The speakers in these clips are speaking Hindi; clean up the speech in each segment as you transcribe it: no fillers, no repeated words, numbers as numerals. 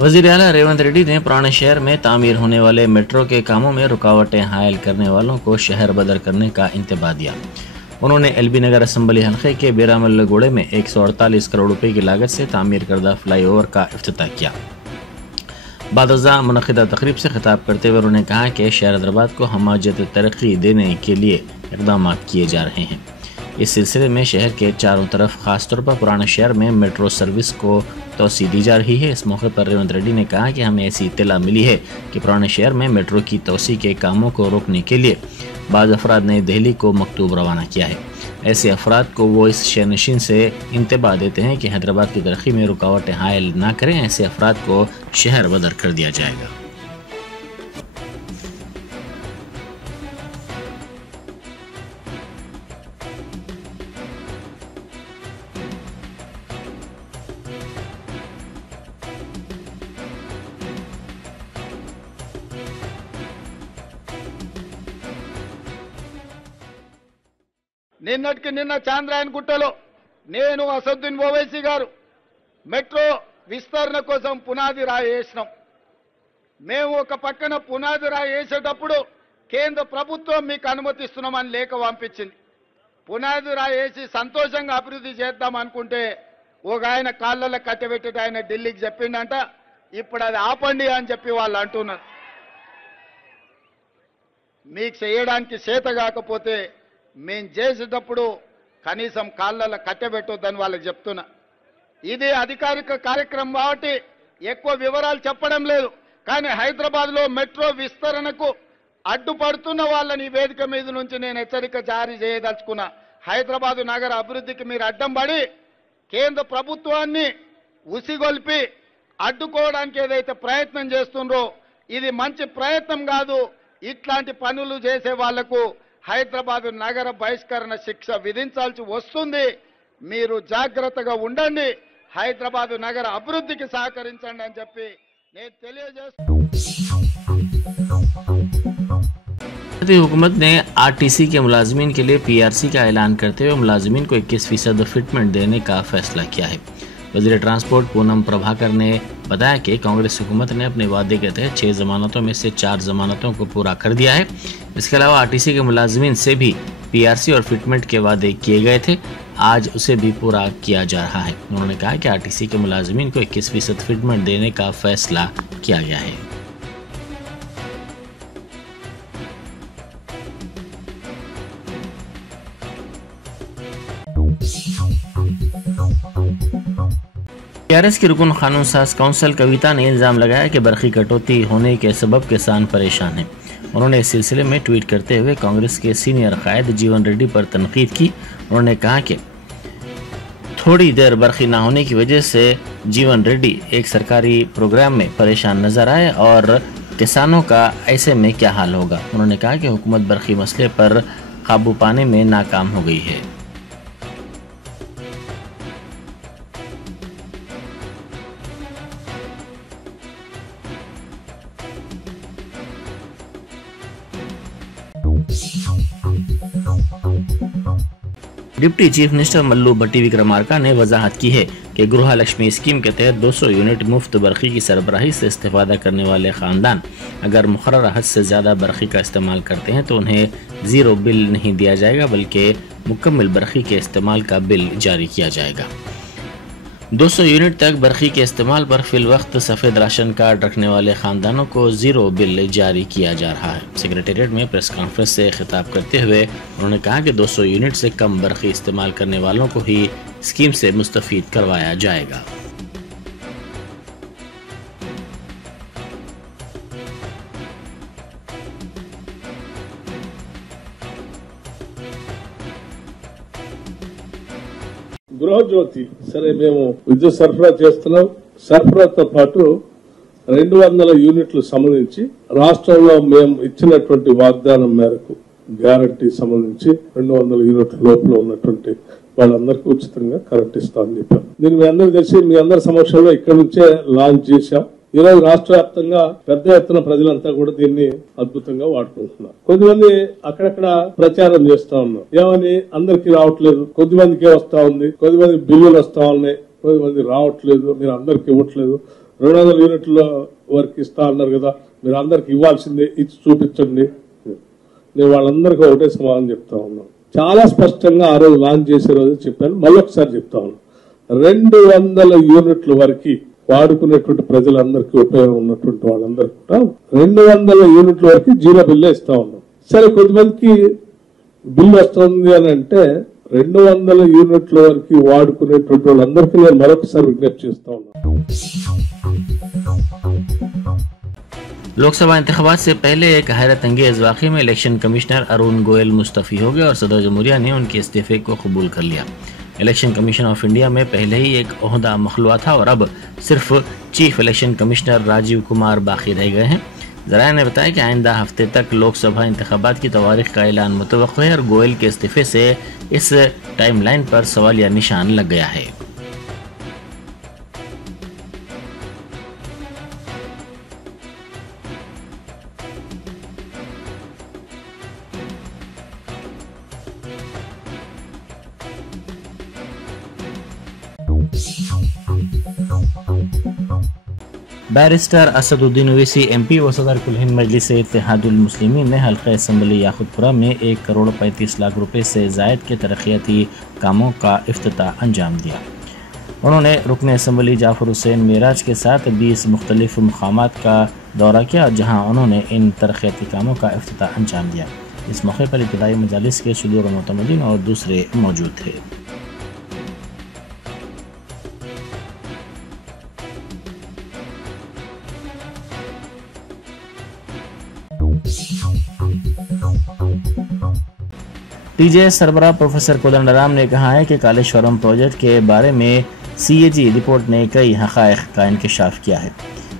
वज़ीर आला रेवंत रेड्डी ने पुराने शहर में तामीर होने वाले मेट्रो के कामों में रुकावटें हायल करने वालों को शहर बदर करने का इंतबाह दिया। उन्होंने एलबी नगर असम्बली हल्के के बेरामल्लगोड़े में 148 करोड़ रुपए की लागत से तामीर करदा फ्लाईओवर का इफ्तिताह किया। बादजा मुनक़िदा तकरीब से खिताब करते हुए उन्होंने कहा कि शहर हैदराबाद को हमायत तरक्की देने के लिए इक़दाम किए जा रहे हैं। इस सिलसिले में शहर के चारों तरफ खासतौर पर पुराने शहर में मेट्रो सर्विस को तोसी दी जा रही है। इस मौके पर रेवंत रेड्डी ने कहा कि हमें ऐसी इत्तला मिली है कि पुराने शहर में मेट्रो की तोसी के कामों को रोकने के लिए बाज़ अफराद ने दिल्ली को मकतूब रवाना किया है। ऐसे अफराद को वो इस शहनशीन से इंतबाह देते हैं कि हैदराबाद की तरक्की में रुकावटें हायल ना करें। ऐसे अफराद को शहर बदर कर दिया जाएगा। నిన్నటికి నిన్న చాంద్రాయన్ గుట్టలో నేను అసదుద్దీన్ ఓవైసీ గారు మెట్రో విస్తరణ కోసం పునాది రాయి వేసినాం. మేము ఒక పక్కన పునాది రాయి వేసేటప్పుడు కేంద్ర ప్రభుత్వం మీకు అనుమతిస్తున్నామని లేఖ పంపించింది. పునాది రాయి వేసి సంతోషంగా అభివృద్ధి చేద్దాం అనుకుంటే ఒక ఆయన కాళ్ళలో కట్టబెట్టి ఆయన ఢిల్లీకి చెప్పిండంట, ఇప్పుడు అది ఆపండి అని చెప్పి వాళ్ళు అంటున్నారు. మీకు చేయడానికి చేత కాకపోతే మేము చేసేటప్పుడు కనీసం కాళ్ళలో కట్టబెట్టొద్దని వాళ్ళకి చెప్తున్నా. ఇది అధికారిక కార్యక్రమం కాబట్టి ఎక్కువ వివరాలు చెప్పడం లేదు. కానీ హైదరాబాద్లో మెట్రో విస్తరణకు అడ్డుపడుతున్న వాళ్ళని ఈ వేదిక మీద నుంచి నేను హెచ్చరిక జారీ చేయదలుచుకున్నా. హైదరాబాదు నగర అభివృద్ధికి మీరు అడ్డం పడి కేంద్ర ప్రభుత్వాన్ని ఉసిగొల్పి అడ్డుకోవడానికి ఏదైతే ప్రయత్నం చేస్తుండ్రో ఇది మంచి ప్రయత్నం కాదు. ఇట్లాంటి పనులు చేసే వాళ్లకు హైదరాబాద్ నగర బహిష్కరణ శిక్ష విధించాల్సి వస్తుంది. మీరు జాగ్రత్తగా ఉండండి, హైదరాబాద్ నగర అభివృద్ధికి సహకరించండి అని చెప్పి నేను తెలియజేస్తున్నాను. हुकूमत ने आरटीसी के मुलाजमीन के लिए पीआरसी का ऐलान करते हुए मुलाजमीन को 21% फिटमेंट देने का फैसला किया है। वज़ीर ट्रांसपोर्ट पूनम प्रभाकर ने बताया कि कांग्रेस हुकूमत ने अपने वादे के तहत 6 जमानतों में से 4 जमानतों को पूरा कर दिया है। इसके अलावा आरटीसी के मुलाजमीन से भी पीआरसी और फिटमेंट के वादे किए गए थे, आज उसे भी पूरा किया जा रहा है। उन्होंने कहा कि आरटीसी के मुलाजमीन को 21% फिटमेंट देने का फैसला किया गया है। टीआरएस की रुकन कानून साज काउंसिल कविता ने इल्जाम लगाया कि बरखी कटौती होने के सबब किसान परेशान हैं। उन्होंने इस सिलसिले में ट्वीट करते हुए कांग्रेस के सीनियर कायद जीवन रेड्डी पर तनकीद की। उन्होंने कहा कि थोड़ी देर बरखी ना होने की वजह से जीवन रेड्डी एक सरकारी प्रोग्राम में परेशान नजर आए और किसानों का ऐसे में क्या हाल होगा। उन्होंने कहा कि हुकूमत बरखी मसले पर काबू पाने में नाकाम हो गई है। डिप्टी चीफ मिनिस्टर मल्लू भट्टी विक्रमार्का ने वजाहत की है कि गृह लक्ष्मी स्कीम के तहत 200 यूनिट मुफ्त बरखी की सरबराही से इस्तेफादा करने वाले खानदान अगर मुकर्रर हद से ज़्यादा बरखी का इस्तेमाल करते हैं तो उन्हें ज़ीरो बिल नहीं दिया जाएगा, बल्कि मुकम्मल बरखी के इस्तेमाल का बिल जारी किया जाएगा। 200 यूनिट तक बरखी के इस्तेमाल पर फिल वक्त सफ़ेद राशन कार्ड रखने वाले खानदानों को ज़ीरो बिल जारी किया जा रहा है। सेक्रेटेरिएट में प्रेस कॉन्फ्रेंस से खिताब करते हुए उन्होंने कहा कि 200 यूनिट से कम बरखी इस्तेमाल करने वालों को ही स्कीम से मुस्तफ़ीद करवाया जाएगा। గృహజ్యోతి సరే మేము విద్యుత్ సరఫరా చేస్తున్నాం. సరఫరాతో పాటు 200 యూనిట్లు సంబంధించి రాష్ట్రంలో మేము ఇచ్చినటువంటి వాగ్దానం మేరకు గ్యారంటీ సంబంధించి 200 యూనిట్ల లోపల ఉన్నటువంటి వాళ్ళందరికీ ఉచితంగా కరెంట్ ఇస్తామని చెప్పాం. దీన్ని మీ అందరికీ తెలిసి మీ అందరి సమక్షంలో ఇక్కడ నుంచే లాంచ్ చేశాం. ఈ రోజు రాష్ట్ర వ్యాప్తంగా పెద్ద ఎత్తున ప్రజలంతా కూడా దీన్ని అద్భుతంగా వాడుకుంటున్నారు. కొద్దిమంది అక్కడక్కడ ప్రచారం చేస్తా ఉన్నారు, ఏమని అందరికీ రావట్లేదు, కొద్దిమందికే వస్తా ఉంది, కొద్దిమంది బిల్లులు వస్తా ఉన్నాయి. మంది రావట్లేదు, మీరు అందరికి ఇవ్వట్లేదు, 200 యూనిట్ల వరకు ఇస్తా అన్నారు కదా, మీరు అందరికి ఇవ్వాల్సిందే, ఇచ్చి చూపించండి. నేను వాళ్ళందరికీ ఒకటే సమాధానం చెప్తా ఉన్నాను. చాలా స్పష్టంగా ఆ రోజు లాంచ్ చేసే రోజు చెప్పాను, మళ్ళొకసారి చెప్తా ఉన్నాను. 200 యూనిట్ల వరకు వాడుకునేటువంటి ప్రజలందరికీ ఉపయోగం ఉన్నటువంటి వాళ్ళందరికీ కూడా 200 యూనిట్ల వరకు జీరో బిల్లే ఇస్తా ఉన్నాం. సరే, కొద్దిమందికి బిల్లు వస్తుంది అని అంటే 200 యూనిట్ల వరకు వాడుకునేటువంటి వాళ్ళందరికీ నేను మరొకసారి విజ్ఞప్తి చేస్తా ఉన్నాను. लोकसभा इंतखाबात से पहले एक हैरत अंगेज वाक़े में इलेक्शन कमिश्नर अरुण गोयल मुस्तफ़ी हो गए और सदर जमहूरिया ने उनके इस्तीफे को कबूल कर लिया। इलेक्शन कमीशन ऑफ इंडिया में पहले ही एक ओहदा मखलूआ था और अब सिर्फ chief election commissioner Rajeev Kumar बाकी रह गए हैं। ज़राए ने बताया कि आइंदा हफ्ते तक लोकसभा इंतखाबात की तवारीख का ऐलान मुतवक्किल है और गोयल के इस्तीफे से इस टाइमलाइन पर सवालिया निशान लग गया है। बैरिस्टर असदुद्दीन ओवैसी एमपी व सदर कुल हिंद मजलिस इत्तेहादुल मुस्लिमीन ने हल्का असम्बली याकुतपुरा में 1 करोड़ 35 लाख रुपए से जायद के तरक्याती कामों का इफ्तिताह अंजाम दिया। उन्होंने रुकन असम्बली जाफर हुसैन मेराज के साथ 20 मुख्तलिफ मुकामात का दौरा किया, जहाँ उन्होंने इन तरक्याती कामों का इफ्तिताह अंजाम दिया। इस मौके पर इब्तदाई मजालिस के सदूर मुतमदीन और दूसरे मौजूद थे। टीजेएस सरबराह प्रोफेसर कोदंडराम ने कहा है कि कालेश्वरम प्रोजेक्ट के बारे में सीएजी रिपोर्ट ने कई हक़ाइक़ का इंकशाफ किया है।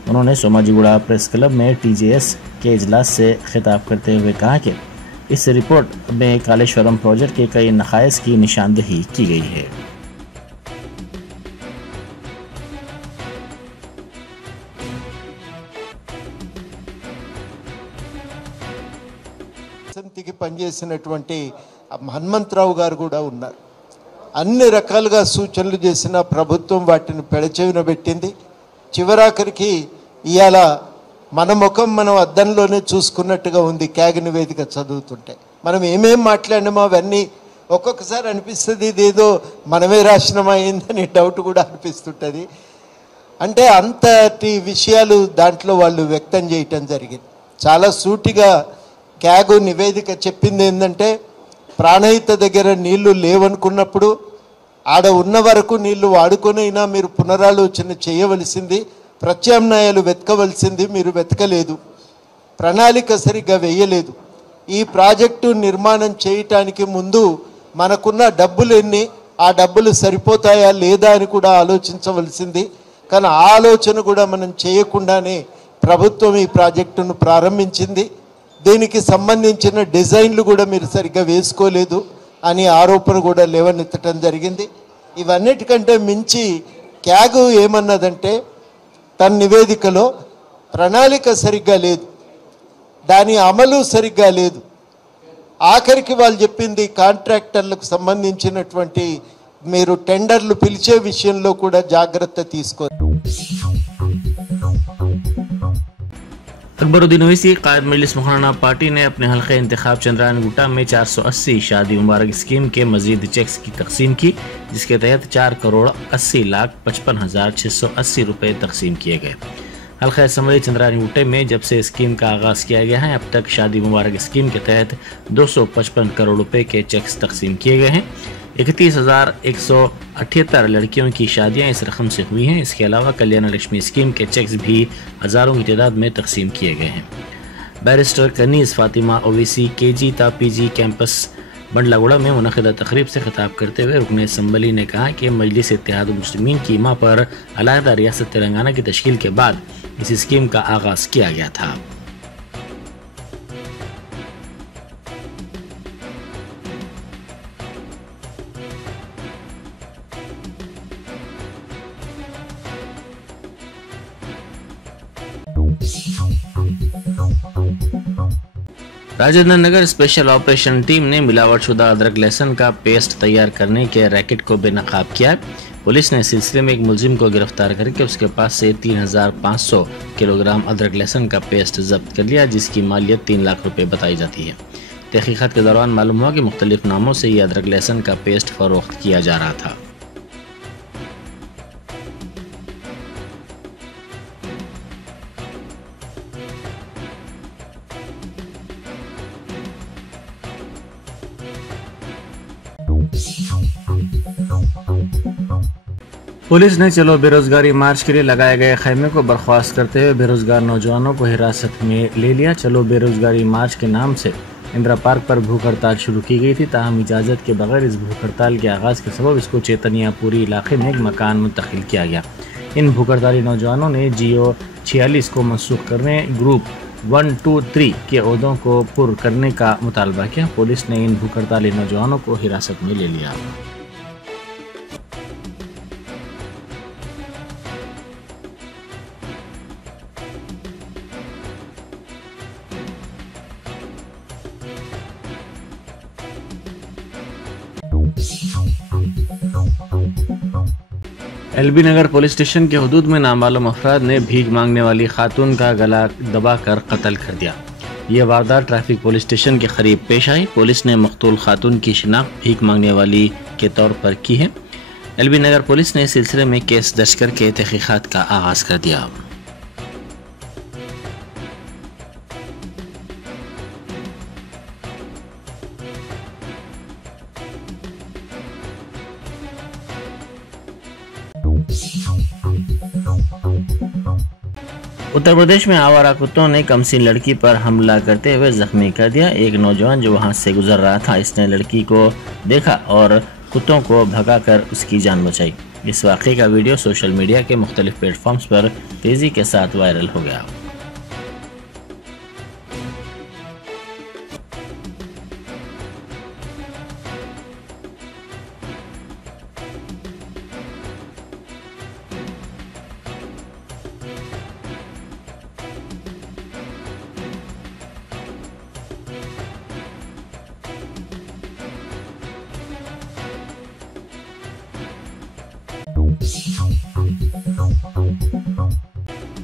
उन्होंने सोमाजीगुड़ा प्रेस क्लब में टीजेएस के इजलास से खिताब करते हुए कहा कि इस रिपोर्ट में कालेश्वरम प्रोजेक्ट के कई नक़ाइस की निशानदेही की गई है। సమితికి పనిచేసినటువంటి హనుమంతరావు గారు కూడా ఉన్నారు. అన్ని రకాలుగా సూచనలు చేసిన ప్రభుత్వం వాటిని పెడచెవిన పెట్టింది. చివరాఖరికి ఇవాళ మన ముఖం మనం అద్దంలోనే చూసుకున్నట్టుగా ఉంది. క్యాగ్ నివేదిక చదువుతుంటే మనం ఏమేం మాట్లాడినామో అవన్నీ ఒక్కొక్కసారి అనిపిస్తుంది ఇదేదో మనమే రాసినమా అయిందని డౌట్ కూడా అనిపిస్తుంటుంది. అంటే అంతటి విషయాలు దాంట్లో వాళ్ళు వ్యక్తం చేయటం జరిగింది. చాలా సూటిగా క్యాగ్ నివేదిక చెప్పింది ఏంటంటే, ప్రాణహిత దగ్గర నీళ్లు లేవనుకున్నప్పుడు ఆడ ఉన్న వరకు నీళ్లు వాడుకొనైనా మీరు పునరాలోచన చేయవలసింది, ప్రత్యామ్నాయాలు వెతకవలసింది. మీరు వెతకలేదు, ప్రణాళిక సరిగ్గా వేయలేదు. ఈ ప్రాజెక్టు నిర్మాణం చేయటానికి ముందు మనకున్న డబ్బులు ఎన్ని, ఆ డబ్బులు సరిపోతాయా లేదా అని కూడా ఆలోచించవలసింది. కానీ ఆ ఆలోచన కూడా మనం చేయకుండానే ప్రభుత్వం ఈ ప్రాజెక్టును ప్రారంభించింది. దీనికి సంబంధించిన డిజైన్లు కూడా మీరు సరిగ్గా వేసుకోలేదు అని ఆరోపణ కూడా లేవనెత్తడం జరిగింది. ఇవన్నిటికంటే మించి క్యాగ్ ఏమన్నదంటే, తన నివేదికలో ప్రణాళిక సరిగ్గా లేదు, దాని అమలు సరిగ్గా లేదు. ఆఖరికి వాళ్ళు చెప్పింది కాంట్రాక్టర్లకు సంబంధించినటువంటి మీరు టెండర్లు పిలిచే విషయంలో కూడా జాగ్రత్త తీసుకోవాలి. अकबरुद्दीन ओवैसी कायद मजलिस मुखराना पार्टी ने अपने हल्के इंतखाब चंद्रायन गुट्टा में 480 शादी मुबारक स्कीम के मजीद चेक्स की तकसीम की, जिसके तहत 4,80,55,680 रुपये तकसीम किए गए। हल्का असम्बली चंद्रायन गुट्टे में जब से स्कीम का आगाज़ किया गया है, अब तक शादी मुबारक स्कीम के तहत 255 करोड़ रुपए के चेक्स तकसीम किए गए हैं। 31,178 लड़कियों की शादियां इस रकम से हुई हैं। इसके अलावा कल्याण लक्ष्मी स्कीम के चेक्स भी हज़ारों की तादाद में तकसीम किए गए हैं। बैरिस्टर कनीज़ फातिमा ओवैसी केजी ता पीजी कैंपस बंडलागुड़ा में मुनक़िदा तकरीब से खिताब करते हुए रुकन असम्बली ने कहा कि मजलिस इत्तेहादुल मुस्लिमीन की मां पर अलहदा रियासत तेलंगाना की तश्कील के बाद इस स्कीम का आगाज़ किया गया था। Rajendra Nagar special operation team ने मिलावटशुदा अदरक लहसुन का पेस्ट तैयार करने के रैकेट को बेनकाब किया। पुलिस ने इस सिलसिले में एक मुलजिम को गिरफ्तार करके उसके पास से 3500 किलोग्राम अदरक लहसुन का पेस्ट जब्त कर लिया, जिसकी मालियत 3 लाख रुपए बताई जाती है। तहकीकात के दौरान मालूम हुआ कि मुख्तलिफ नामों से ये अदरक लहसुन का पेस्ट फरोख्त किया जा रहा था। पुलिस ने चलो बेरोजगारी मार्च के लिए लगाए गए खैमे को बर्खास्त करते हुए बेरोजगार नौजवानों को हिरासत में ले लिया। चलो बेरोजगारी मार्च के नाम से इंदिरा पार्क पर भूख हड़ताल शुरू की गई थी, ताहम इजाज़त के बगैर इस भूख हड़ताल के आगाज़ के सबब इसको चेतनियापुरी इलाके में एक मकान मुंतकिल किया गया। इन भूख हड़ताली नौजवानों ने GO 46 को मनसूख करने, ग्रुप 1, 2, 3 के ओहदों को पुर करने का मुतालबा किया। पुलिस ने इन भूख हड़ताली नौजवानों को हिरासत में ले लिया। LB नगर पुलिस स्टेशन के हुदूद में नामालूम अफराद ने भीख मांगने वाली खातून का गला दबाकर कत्ल कर दिया। यह वारदात ट्रैफिक पुलिस स्टेशन के करीब पेश आई। पुलिस ने मकतूल खातून की शिनाख्त भीख मांगने वाली के तौर पर की है। LB नगर पुलिस ने इस सिलसिले में केस दर्ज करके तहकीकात का आगाज कर दिया। उत्तर प्रदेश में आवारा कुत्तों ने कमसीन लड़की पर हमला करते हुए जख्मी कर दिया। एक नौजवान जो वहां से गुजर रहा था, इसने लड़की को देखा और कुत्तों को भगाकर उसकी जान बचाई। इस वाक़े का वीडियो सोशल मीडिया के मुख्तलिफ प्लेटफॉर्म्स पर तेजी के साथ वायरल हो गया।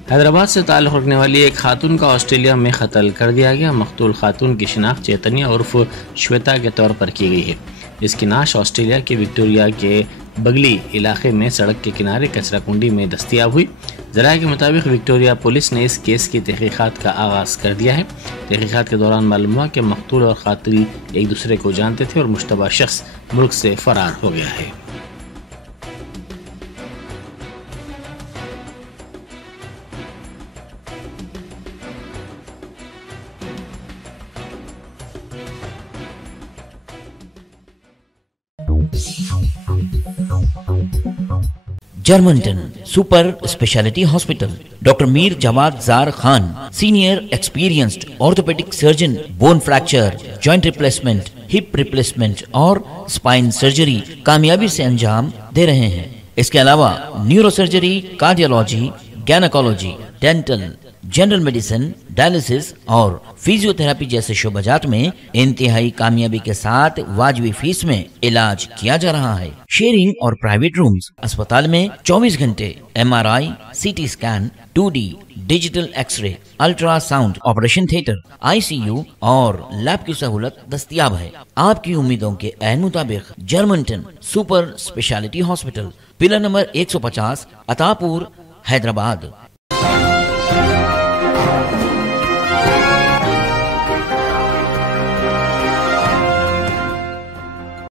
हैदराबाद से ताल्लुक़ रखने वाली एक खातून का ऑस्ट्रेलिया में कत्ल कर दिया गया। मकतूल खातून की शिनाख्त चैतन्या उर्फ श्वेता के तौर पर की गई है। इसकी नाश ऑस्ट्रेलिया के विक्टोरिया के बगली इलाके में सड़क के किनारे कचरा कुंडी में दस्तियाब हुई। ज़राए के मुताबिक विक्टोरिया पुलिस ने इस केस की तहकीकात का आगाज़ कर दिया है। तहकीकात के दौरान मालूम हुआ कि मकतूल और कातिल एक दूसरे को जानते थे और मुश्तबा शख्स मुल्क से फरार हो गया है। Germanten super speciality hospital, doctor Mir Jawad Zar Khan, senior experienced orthopaedic surgeon, bone fracture, joint replacement, hip replacement और स्पाइन सर्जरी कामयाबी से अंजाम दे रहे हैं। इसके अलावा neuro surgery, cardiology, gynaecology, dental, general medicine, dialysis और फिजियोथेरेपी जैसे शोबाजात में इंतहाई कामयाबी के साथ वाजिबी फीस में इलाज किया जा रहा है। शेयरिंग और प्राइवेट रूम्स, अस्पताल में 24 घंटे MRI, CT scan, 2D digital x ray, ultrasound, operation theatre, ICU और लैब की सहूलत दस्तयाब है। आपकी उम्मीदों के ऐन मुताबिक Germanten super speciality hospital, pillar number 150, Attapur, Hyderabad.